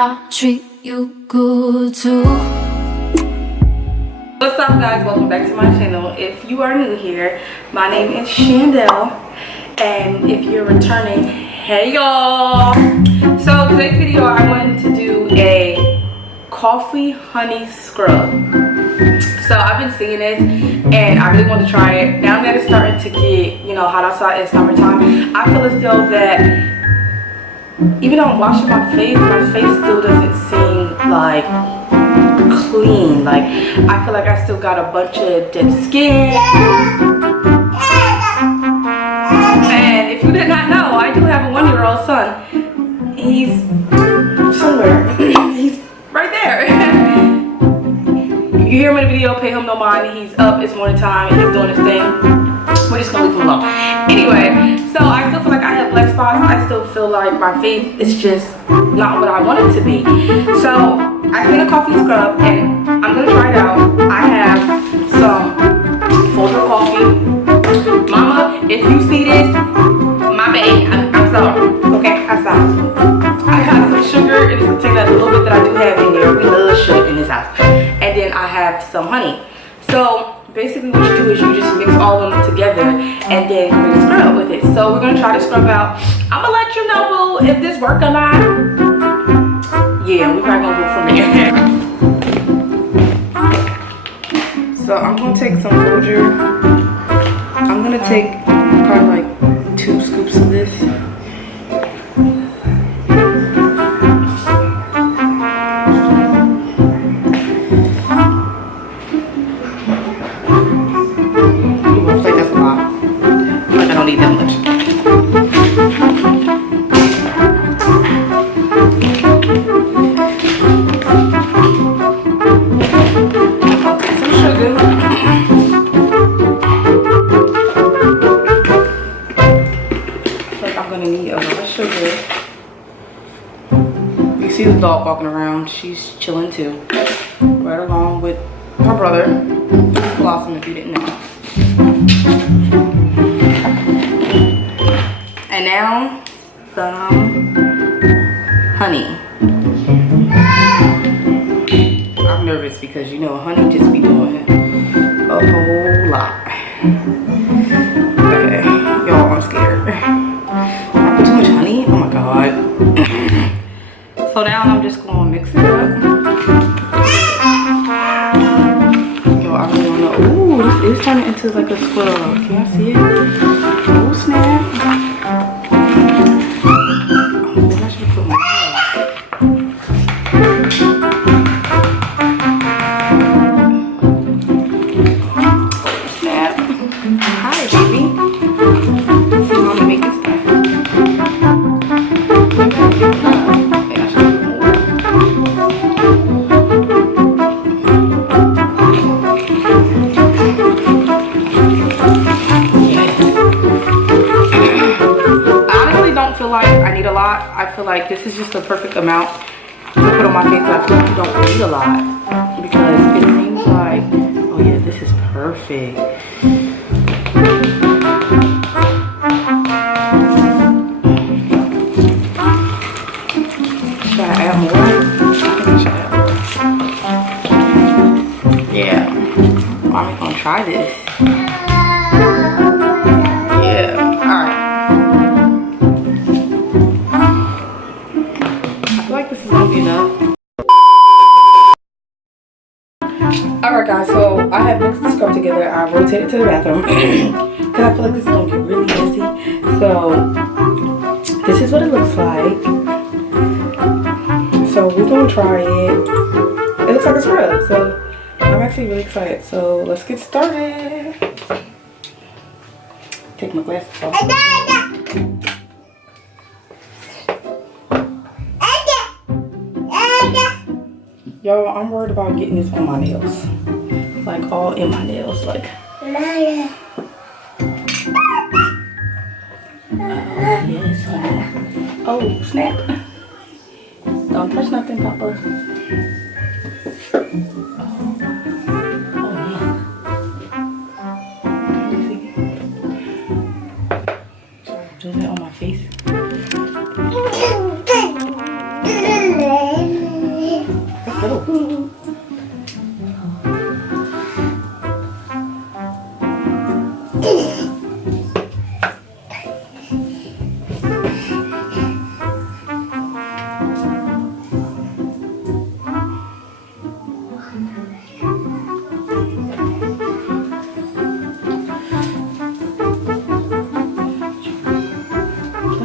I'll treat you good too. What's up, guys? Welcome back to my channel. If you are new here, my name is Chandel, and if you're returning, hey y'all. So today's video, I wanted to do a coffee honey scrub. So I've been seeing this and I really want to try it. Now that it's starting to get, you know, hot outside, it's summertime, I feel as though that even though I'm washing my face still doesn't seem like clean. Like, I feel like I still got a bunch of dead skin. And if you did not know, I do have a 1-year-old son. He's somewhere. He's right there. You hear him in the video, pay him no mind. He's up, it's morning time, he's doing his thing. We're just gonna leave him alone. Anyway, so I still feel like I have black spots. I still feel like my face is just not what I want it to be. So I found a coffee scrub and I'm gonna try it out. I have some Folger coffee. Mama, if you see this, my bad. I'm sorry. Okay, I'm sorry. I got some sugar in this container, a little bit that I do have in there. We love sugar in this house. And then I have some honey. So basically what you do is you just mix all of them together and then create a scrub with it. So we're gonna try to scrub out. I'm gonna let you know, boo, if this work or not. Yeah, we're probably gonna go from there. So I'm gonna take some Folger. I'm gonna take probably like 2 scoops of this. You see the dog walking around. She's chilling too. Right along with my brother, Blossom, if you didn't know. And now, some honey. I'm nervous because, you know, honey just be doing a whole lot. Okay, y'all, I'm scared. I put too much honey? Oh my god. So now I'm just going to mix it up. Yo, I really don't know. Ooh, this is turning into like a scrub. Can y'all see it? Oh snap. Oh, maybe I should put my snap. Hi, baby. See mommy making stuff. I feel like this is just the perfect amount to put on my face. I feel like you don't need a lot because it seems like, oh yeah, this is perfect. Should I add more? I think I should add more. Yeah, I'm gonna try this. Yeah, all right. Alright guys, so I have mixed the scrub together. I rotated to the bathroom because I feel like this is going to get really messy. So this is what it looks like. So we're going to try it. It looks like a scrub, so I'm actually really excited. So let's get started. Take my glasses off. Yo, I'm worried about getting this on my nails. Like all in my nails, like. Oh, yes, honey. Oh, snap. Don't touch nothing, Papa. Oh, yeah. Can you see? Sorry, do that on my face.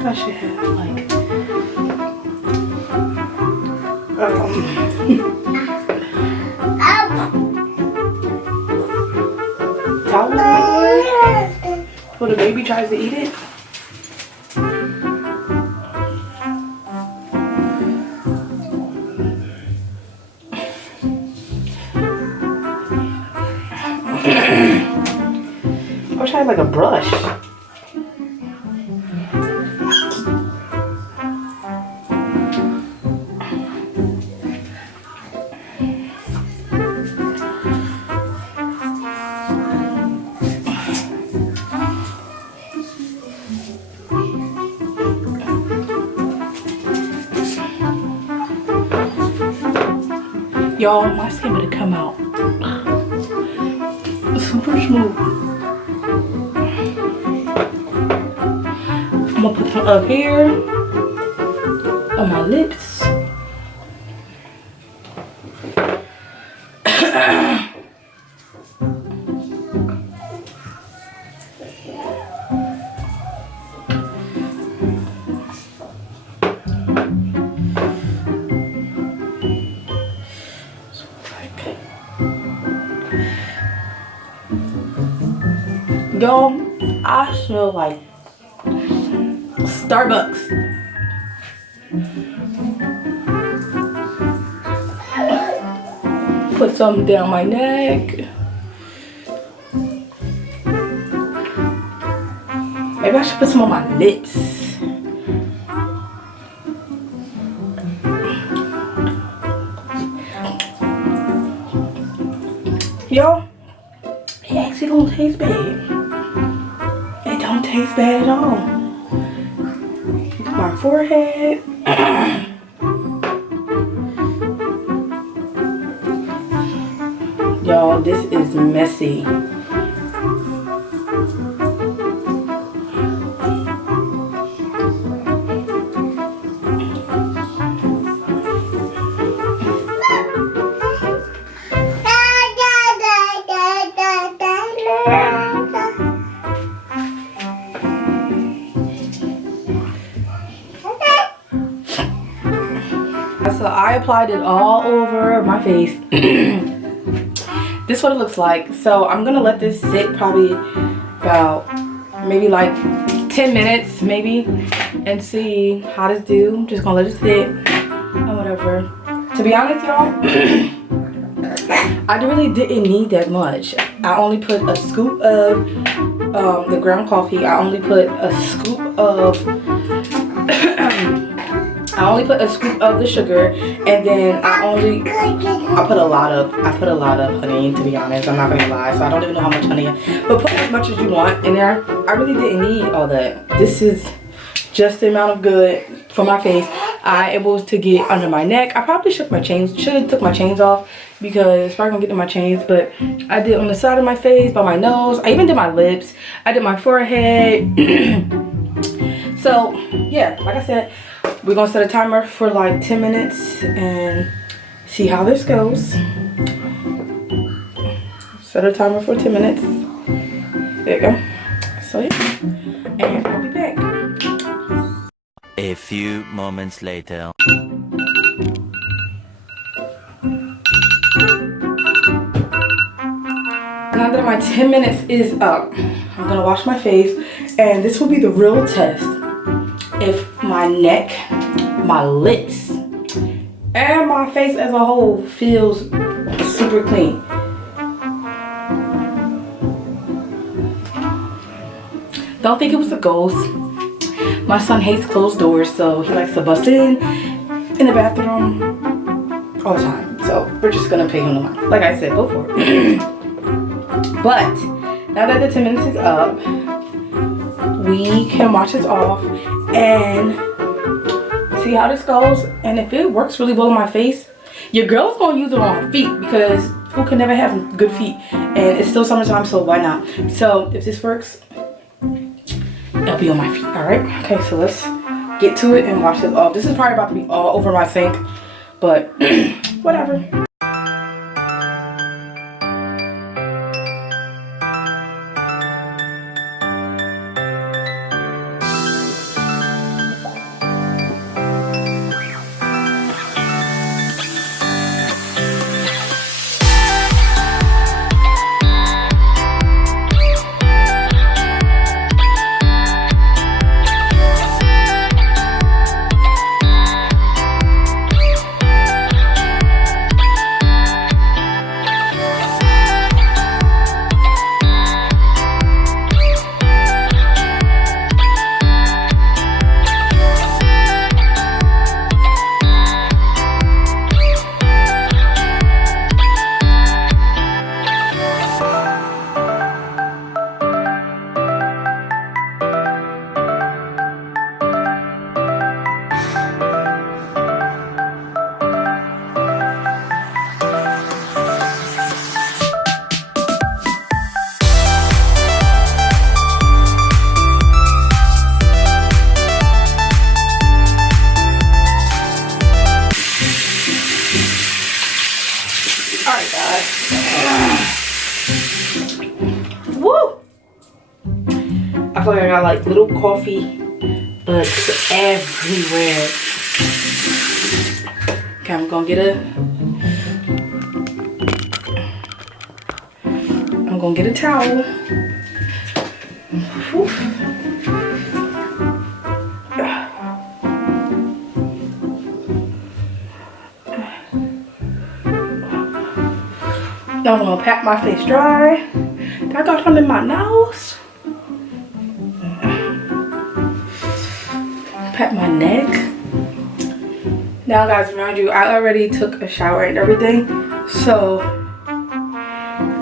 I should have like towel when the baby tries to eat it. I wish I had like a brush. Y'all, my skin better come out super smooth. I'm gonna put some up here on my lips. Y'all, I smell like Starbucks. Put some down my neck. Maybe I should put some on my lips. Y'all, it actually don't taste bad. It don't taste bad at all. My forehead. Y'all, this is messy. So I applied it all over my face. This is what it looks like. So I'm gonna let this sit probably about maybe like 10 minutes maybe and see how this do. I'm just gonna let it sit and whatever. To be honest, y'all, I really didn't need that much. I only put a scoop of the ground coffee. I only put a scoop of the sugar, and then I put a lot of honey, to be honest. I'm not gonna lie, so I don't even know how much honey, but put as much as you want in there. I really didn't need all that. This is just the amount of good for my face. I able to get under my neck. I probably should have took my chains off because it's probably gonna get to my chains, but I did on the side of my face, by my nose. I even did my lips. I did my forehead. So yeah, like I said, we're gonna set a timer for like 10 minutes and see how this goes. Set a timer for 10 minutes. There you go. So yeah, and I'll be back. A few moments later. Now that my 10 minutes is up, I'm gonna wash my face, and this will be the real test if my neck, my lips, and my face as a whole feels super clean. Don't think it was a ghost. My son hates closed doors, so he likes to bust in the bathroom all the time. So we're just gonna pay him no mind, like I said before. But now that the 10 minutes is up, we can wash this off and see how this goes. And if it works really well on my face, Your girl's gonna use it on her feet because who can never have good feet? And it's still summertime, so why not? So if this works, it'll be on my feet, all right? Okay, so let's get to it and wash this off. This is probably about to be all over my sink, but whatever. Alright guys. Woo! I feel like I got like little coffee buds everywhere. Okay, I'm gonna get a towel. Whew. I'm gonna pat my face dry. I got something in my nose. Pat my neck. Now guys, remind you, I already took a shower and everything. So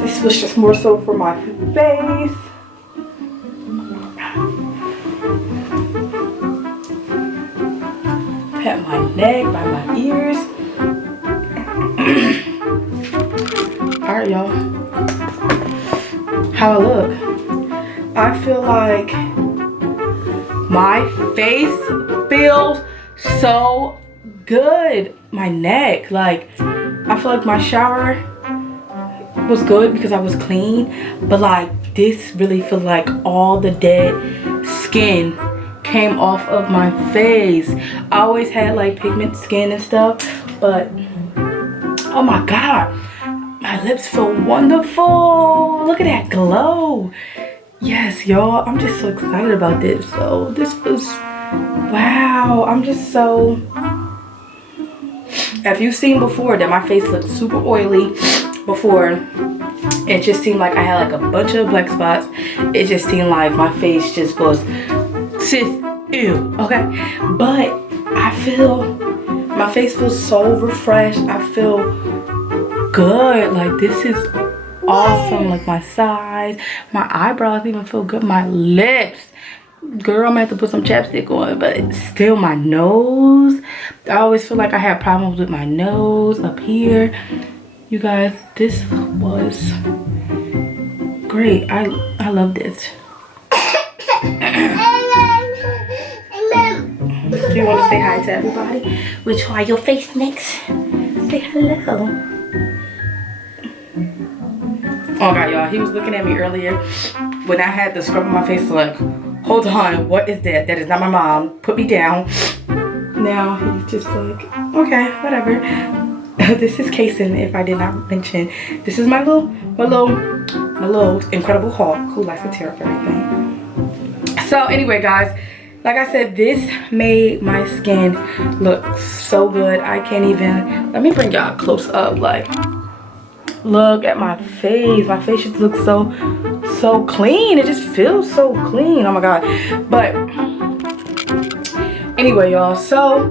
this was just more so for my face. Pat my neck, by my ears. Alright y'all, how I look. I feel like my face feels so good. My neck, like I feel like my shower was good because I was clean, but like this really feels like all the dead skin came off of my face. I always had like pigment skin and stuff, but oh my god, my lips feel wonderful. Look at that glow. Yes, y'all, I'm just so excited about this. So this was, wow, I'm just so, if you've seen before that my face looked super oily before, it just seemed like I had like a bunch of black spots. It just seemed like my face just was sis, ew, okay? But I feel, my face feels so refreshed. I feel good. Like this is awesome. Like my sides, my eyebrows even feel good. My lips, girl, I'm gonna have to put some chapstick on, but still my nose, I always feel like I have problems with my nose up here. You guys, this was great. I love this. Do you want to say hi to everybody? We'll try your face next. Say hello. Oh god, y'all, he was looking at me earlier when I had the scrub on my face, like, hold on, what is that? That is not my mom. Put me down. Now he's just like, okay, whatever. This is Kason, if I did not mention. This is my little Incredible Hulk who likes to tear up everything. So anyway, guys, like I said, this made my skin look so good. I can't even, let me bring y'all close up. Like, look at my face. My face just looks so clean. It just feels so clean. Oh my god. But anyway, y'all, so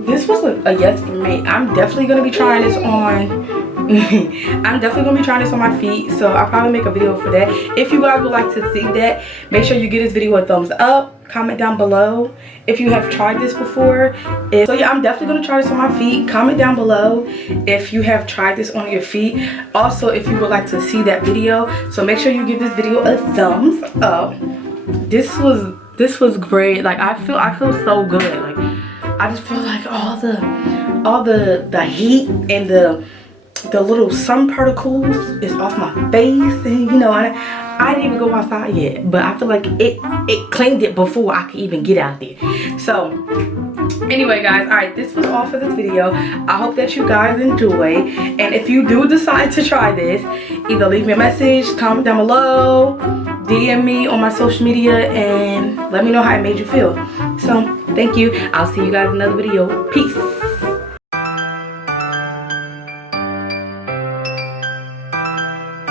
this was a yes for me. I'm definitely gonna be trying this on I'm definitely gonna be trying this on my feet, so I'll probably make a video for that. If you guys would like to see that, make sure you give this video a thumbs up, comment down below if you have tried this before. So yeah, I'm definitely gonna try this on my feet. Comment down below if you have tried this on your feet. Also, if you would like to see that video, so make sure you give this video a thumbs up. This was great. Like I feel so good. Like I just feel like all the heat and the little sun particles is off my face, and you know, I didn't even go outside yet, but I feel like it cleaned it before I could even get out there. So anyway guys, all right, this was all for this video. I hope that you guys enjoy, and if you do decide to try this, either leave me a message, comment down below, DM me on my social media, and let me know how it made you feel. So thank you. I'll see you guys in another video. Peace.